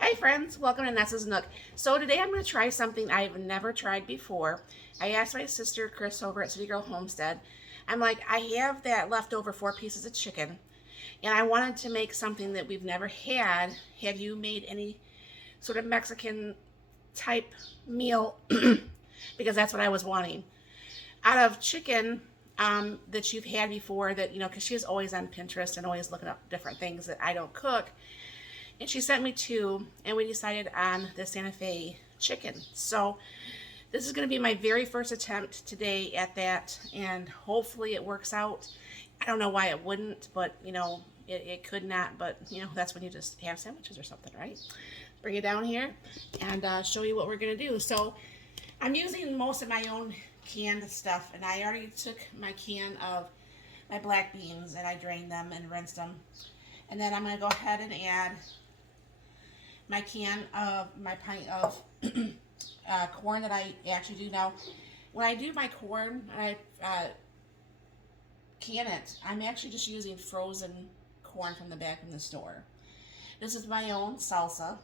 Hi friends, welcome to Nessa's Nook. So today I'm going to try something I've never tried before. I asked my sister Chris over at City Girl Homestead. I'm like, I have that leftover 4 pieces of chicken and I wanted to make something that we've never had. Have you made any sort of Mexican type meal? Because that's what I was wanting. Out of chicken that you've had before that, because she's always on Pinterest and always looking up different things that I don't cook. And she sent me 2, and we decided on the Santa Fe chicken. So this is going to be my very first attempt today at that, and hopefully it works out. I don't know why it wouldn't, but it could not. But that's when you just have sandwiches or something, right? Bring it down here and show you what we're going to do. So I'm using most of my own canned stuff, and I already took my can of my black beans and I drained them and rinsed them. And then I'm going to go ahead and add my pint of corn that I actually do. Now, when I do my corn, I can it, I'm actually just using frozen corn from the back in the store. This is my own salsa,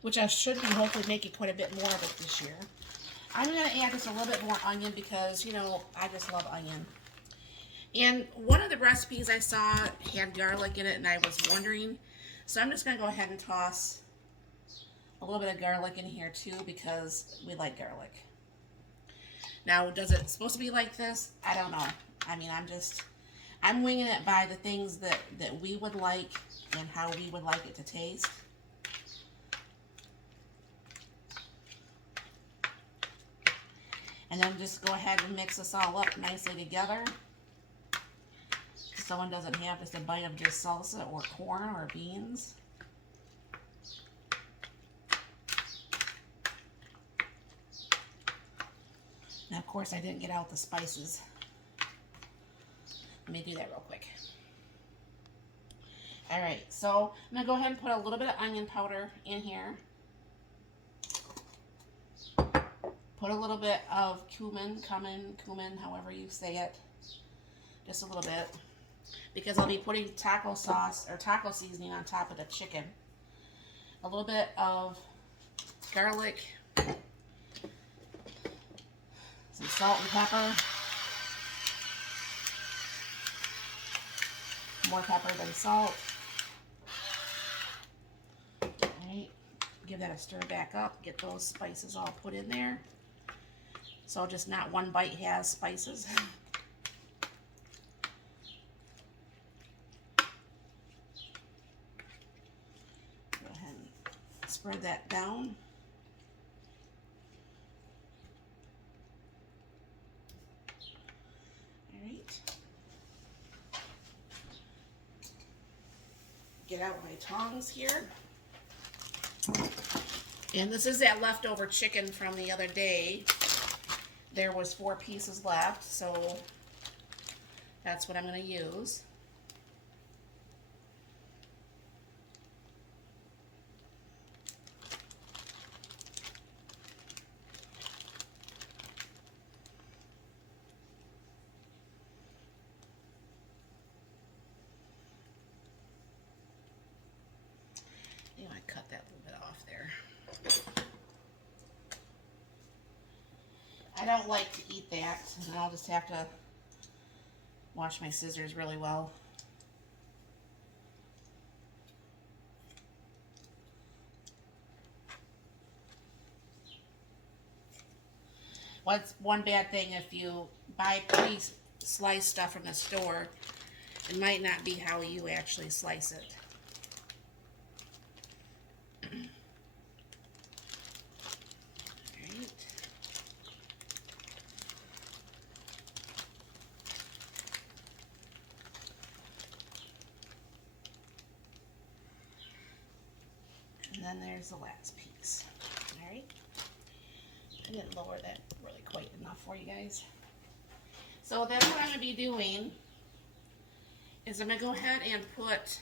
which I should be hopefully making quite a bit more of it this year. I'm going to add just a little bit more onion because, I just love onion. And one of the recipes I saw had garlic in it, and I was wondering. So I'm just going to go ahead and toss a little bit of garlic in here too because we like garlic. Now, does it supposed to be like this? I don't know. I mean, I'm winging it by the things that we would like and how we would like it to taste. And then just go ahead and mix this all up nicely together. Someone doesn't have just a bite of just salsa or corn or beans. Now, of course, I didn't get out the spices. Let me do that real quick. All right, so I'm gonna go ahead and put a little bit of onion powder in here. Put a little bit of cumin, however you say it. Just a little bit. Because I'll be putting taco sauce or taco seasoning on top of the chicken. A little bit of garlic, some salt and pepper, more pepper than salt. Alright, give that a stir back up, get those spices all put in there. So just not one bite has spices. Spread that down. All right. Get out my tongs here. And this is that leftover chicken from the other day. There was 4 pieces left, so that's what I'm going to use. I cut that little bit off there. I don't like to eat that, and I'll just have to wash my scissors really well. What's one bad thing if you buy pre-sliced stuff from the store, it might not be how you actually slice it. And then there's the last piece. Alright. I didn't lower that really quite enough for you guys. So then what I'm going to be doing is I'm going to go ahead and put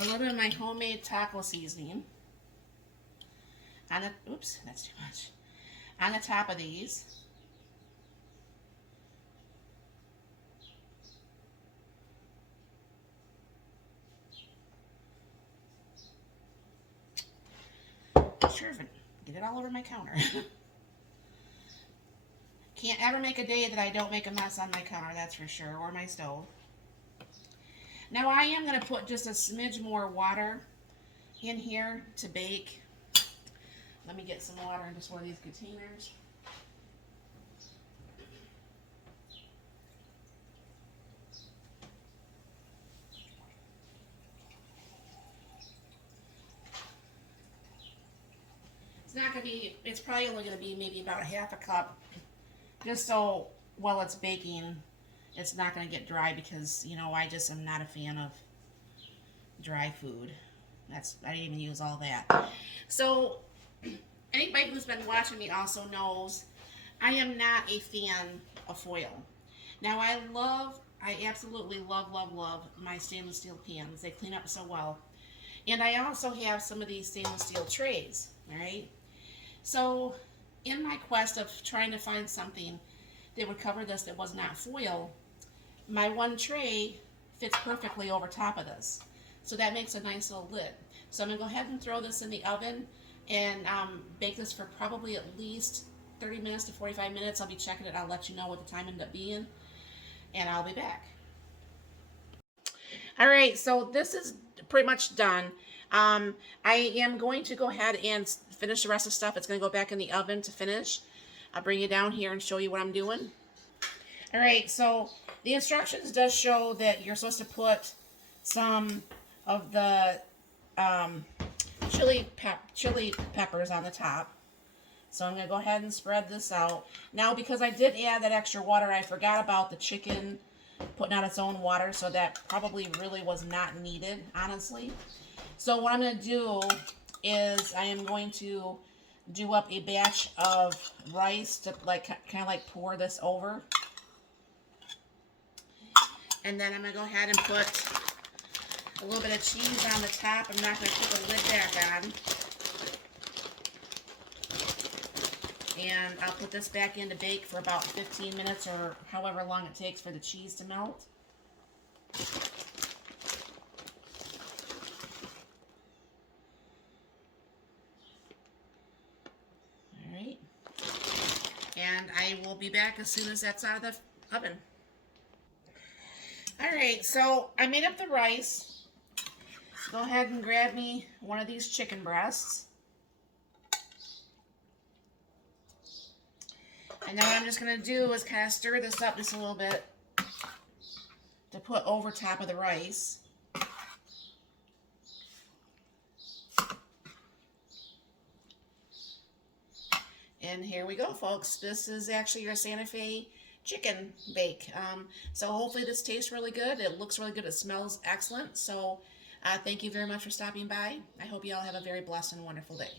a little bit of my homemade taco seasoning on the, oops, that's too much, on the top of these. dishwasher and get it all over my counter. Can't ever make a day that I don't make a mess on my counter, that's for sure, or my stove. Now I am going to put just a smidge more water in here to bake. Let me get some water in just one of these containers. It's not going to be, it's probably only going to be maybe about half a cup, just so while it's baking, it's not going to get dry because, you know, I just am not a fan of dry food. I didn't even use all that. So, anybody who's been watching me also knows I am not a fan of foil. Now, I absolutely love my stainless steel pans. They clean up so well. And I also have some of these stainless steel trays, all right? So, in my quest of trying to find something that would cover this that was not foil, my one tray fits perfectly over top of this. So that makes a nice little lid. So I'm going to go ahead and throw this in the oven and bake this for probably at least 30 minutes to 45 minutes. I'll be checking it. I'll let you know what the time ended up being. And I'll be back. Alright, so this is pretty much done. I am going to go ahead and finish the rest of the stuff. It's going to go back in the oven to finish. I'll bring you down here and show you what I'm doing. Alright, so the instructions does show that you're supposed to put some of the chili peppers on the top. So I'm going to go ahead and spread this out. Now, because I did add that extra water, I forgot about the chicken putting out its own water, so that probably really was not needed, honestly. So what I'm going to do is I am going to do up a batch of rice to kind of like pour this over. And then I'm going to go ahead and put a little bit of cheese on the top. I'm not going to put the lid back on. And I'll put this back in to bake for about 15 minutes or however long it takes for the cheese to melt. Alright. And I will be back as soon as that's out of the oven. Alright, so I made up the rice. Go ahead and grab me one of these chicken breasts. And now what I'm just going to do is kind of stir this up just a little bit to put over top of the rice. And here we go, folks. This is actually your Santa Fe chicken bake. So hopefully this tastes really good. It looks really good. It smells excellent. So thank you very much for stopping by. I hope you all have a very blessed and wonderful day.